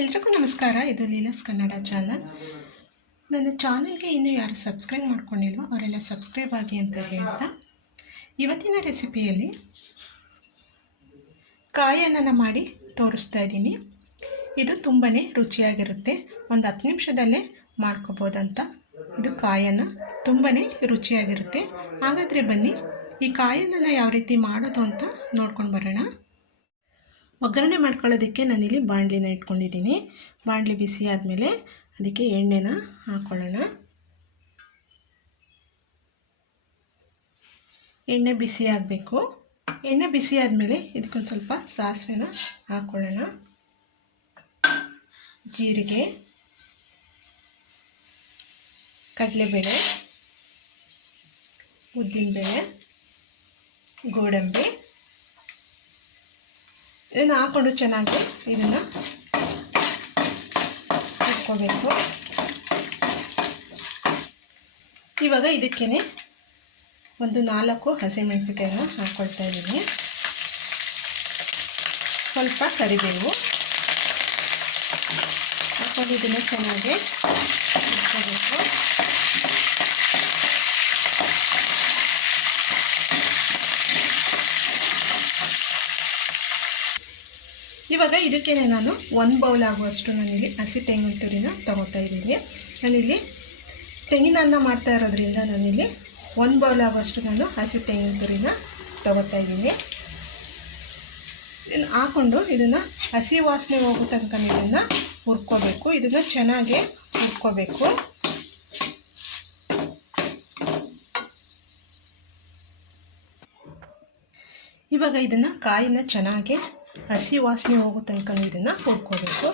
ಎಲ್ರಿಗೂ ನಮಸ್ಕಾರ, ಇದು ಲೀಲಾಸ್ ಕನ್ನಡ ಚಾನಲ್ ನನ್ನ ಚಾನಲ್ಗೆ ಇನ್ನೂ ಯಾರು ಸಬ್ಸ್ಕ್ರೈಬ್ ಮಾಡ್ಕೊಂಡಿಲ್ವೋ ಅವರೆಲ್ಲ ಸಬ್ಸ್ಕ್ರೈಬ್ ಆಗಿ ಅಂತ ಹೇಳ್ತಾ. ಇವತ್ತಿನ ರೆಸಿಪಿಯಲ್ಲಿ ಕಾಯನ್ನ ಮಾಡಿ ತೋರಿಸ್ತಾ ಇದ್ದೀನಿ. ಇದು ತುಂಬಾ ರುಚಿಯಾಗಿರುತ್ತೆ. ಒಂದು ಹತ್ತು ನಿಮಿಷದಲ್ಲೇ ಮಾಡ್ಕೋಬೋದಂತ ಇದು ಕಾಯನ್ನು. ತುಂಬಾ ರುಚಿಯಾಗಿರುತ್ತೆ. ಹಾಗಾದರೆ ಬನ್ನಿ, ಈ ಕಾಯನ್ನ ಯಾವ ರೀತಿ ಮಾಡೋದು ಅಂತ ನೋಡ್ಕೊಂಡು ಬರೋಣ. ಒಗ್ಗರಣೆ ಮಾಡ್ಕೊಳ್ಳೋದಕ್ಕೆ ನಾನಿಲ್ಲಿ ಬಾಣಲಿನ ಇಟ್ಕೊಂಡಿದ್ದೀನಿ. ಬಾಣಲಿ ಬಿಸಿ ಆದಮೇಲೆ ಅದಕ್ಕೆ ಎಣ್ಣೆನ ಹಾಕ್ಕೊಳ್ಳೋಣ ಎಣ್ಣೆ ಬಿಸಿ ಆಗಬೇಕು. ಎಣ್ಣೆ ಬಿಸಿ ಆದಮೇಲೆ ಇದಕ್ಕೊಂದು ಸ್ವಲ್ಪ ಸಾಸಿವೆನ ಹಾಕ್ಕೊಳ್ಳೋಣ ಜೀರಿಗೆ, ಕಡಲೆಬೇಳೆ, ಉದ್ದಿನಬೇಳೆ, ಗೋಡಂಬಿ ಇದನ್ನು ಹಾಕ್ಕೊಂಡು ಚೆನ್ನಾಗಿ ಇದನ್ನು ಇಟ್ಕೋಬೇಕು. ಇವಾಗ ಇದಕ್ಕೇ ಒಂದು ನಾಲ್ಕು ಹಸಿಮೆಣಸಿಕಾಯಿನ ಹಾಕ್ಕೊಳ್ತಾ ಇದ್ದೀನಿ. ಸ್ವಲ್ಪ ಕರಿಬೇವು. ಹಾಕ್ಕೊಂಡು ಇದನ್ನು ಚೆನ್ನಾಗಿ ಇಟ್ಕೋಬೇಕು. ಇವಾಗ ಇದಕ್ಕೆ ನಾನು ಒಂದು ಬೌಲ್ ಆಗುವಷ್ಟು ನಾನಿಲ್ಲಿ ಹಸಿ ತೆಂಗಿನ ತುರಿನ ತಗೋತಾ ಇದ್ದೀನಿ. ನಾನಿಲ್ಲಿ ತೆಂಗಿನ ಅನ್ನ ಮಾಡ್ತಾ ಇರೋದ್ರಿಂದ ನಾನಿಲ್ಲಿ ಒಂದು ಬೌಲ್ ಆಗುವಷ್ಟು ನಾನು ಹಸಿ ತೆಂಗಿನ ತುರಿನ ತಗೋತಾ ಇದ್ದೀನಿ. ಇದನ್ನು ಹಾಕ್ಕೊಂಡು ಇದನ್ನು ಹಸಿ ವಾಸನೆ ಹೋಗೋ ತನಕ ಇದನ್ನು ಹುರ್ಕೋಬೇಕು. ಇದನ್ನು ಚೆನ್ನಾಗಿ ಹುರ್ಕೋಬೇಕು. ಇವಾಗ ಇದನ್ನು ಕಾಯಿನ ಚೆನ್ನಾಗಿ ಹಸಿ ವಾಸನೆ ಹೋಗೋ ತನಕ ಇದನ್ನು ಹುರ್ಕೋಬೇಕು.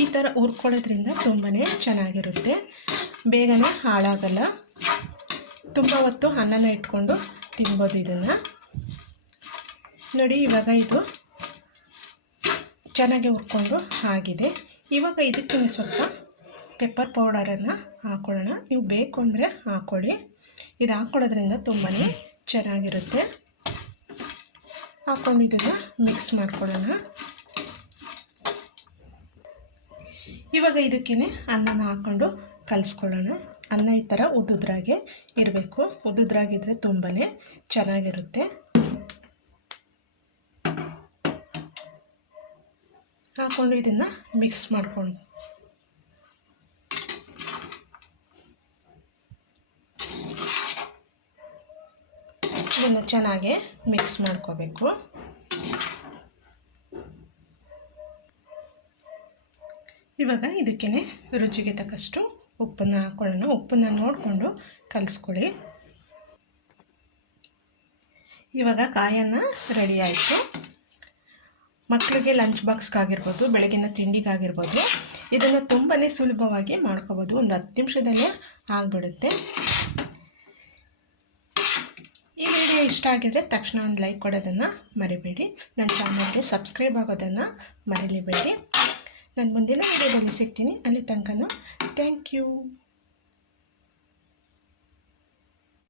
ಈ ಥರ ಹುರ್ಕೊಳ್ಳೋದ್ರಿಂದ ತುಂಬಾ ಚೆನ್ನಾಗಿರುತ್ತೆ. ಬೇಗನೆ ಹಾಳಾಗಲ್ಲ. ತುಂಬ ಹೊತ್ತು ಅನ್ನನ ಇಟ್ಕೊಂಡು ತಿನ್ಬೋದು ಇದನ್ನು. ನೋಡಿ, ಇವಾಗ ಇದು ಚೆನ್ನಾಗಿ ಹುರ್ಕೊಂಡು ಆಗಿದೆ. ಇವಾಗ ಇದಕ್ಕೆ ಸ್ವಲ್ಪ ಪೆಪ್ಪರ್ ಪೌಡರನ್ನು ಹಾಕ್ಕೊಳ್ಳೋಣ ನೀವು ಬೇಕು ಅಂದರೆ ಹಾಕ್ಕೊಳ್ಳಿ ಇದು ಹಾಕ್ಕೊಳ್ಳೋದ್ರಿಂದ ತುಂಬಾ ಚೆನ್ನಾಗಿರುತ್ತೆ. ಹಾಕ್ಕೊಂಡು ಇದನ್ನು ಮಿಕ್ಸ್ ಮಾಡ್ಕೊಳ್ಳೋಣ ಇವಾಗ ಇದಕ್ಕೇ ಅನ್ನನ ಹಾಕ್ಕೊಂಡು ಕಲಿಸ್ಕೊಳ್ಳೋಣ. ಅನ್ನ ಈ ಥರ ಉದ್ದುದ್ರಾಗೆ ಇರಬೇಕು. ಉದ್ದುದ್ರಾಗಿದ್ದರೆ ತುಂಬಾ ಚೆನ್ನಾಗಿರುತ್ತೆ. ಹಾಕ್ಕೊಂಡು ಇದನ್ನು ಮಿಕ್ಸ್ ಮಾಡ್ಕೊಂಡು ಇದನ್ನು ಚೆನ್ನಾಗಿ ಮಿಕ್ಸ್ ಮಾಡ್ಕೋಬೇಕು. ಇವಾಗ ಇದಕ್ಕೇ ರುಚಿಗೆ ತಕ್ಕಷ್ಟು ಉಪ್ಪನ್ನು ಹಾಕ್ಕೊಳ್ಳೋಣ ಉಪ್ಪನ್ನು ನೋಡಿಕೊಂಡು ಕಲಿಸ್ಕೊಳ್ಳಿ. ಇವಾಗ ಕಾಯನ್ನು ರೆಡಿ ಆಯಿತು. ಮಕ್ಕಳಿಗೆ ಲಂಚ್ ಬಾಕ್ಸ್ಗಾಗಿರ್ಬೋದು, ಬೆಳಗಿನ ತಿಂಡಿಗಾಗಿರ್ಬೋದು, ಇದನ್ನು ತುಂಬಾ ಸುಲಭವಾಗಿ ಮಾಡ್ಕೋಬೋದು. ಒಂದು ಹತ್ತು ನಿಮಿಷದಲ್ಲೇ ಆಗಿಬಿಡುತ್ತೆ ಈ ವಿಡಿಯೋ ಇಷ್ಟ ಆಗಿದ್ರೆ ತಕ್ಷಣ ಒಂದು ಲೈಕ್ ಕೊಡೋದನ್ನು ಮರಿಬೇಡಿ. ನನ್ನ ಚಾನಲ್ಗೆ ಸಬ್ಸ್ಕ್ರೈಬ್ ಆಗೋದನ್ನು ಮರಿಲಿಬೇಡಿ. ನಾನು ಮುಂದಿನ ವಿಡಿಯೋದಲ್ಲಿ ಸಿಗ್ತೀನಿ. ಅಲ್ಲಿ ತನಕನೂ ಥ್ಯಾಂಕ್ ಯು.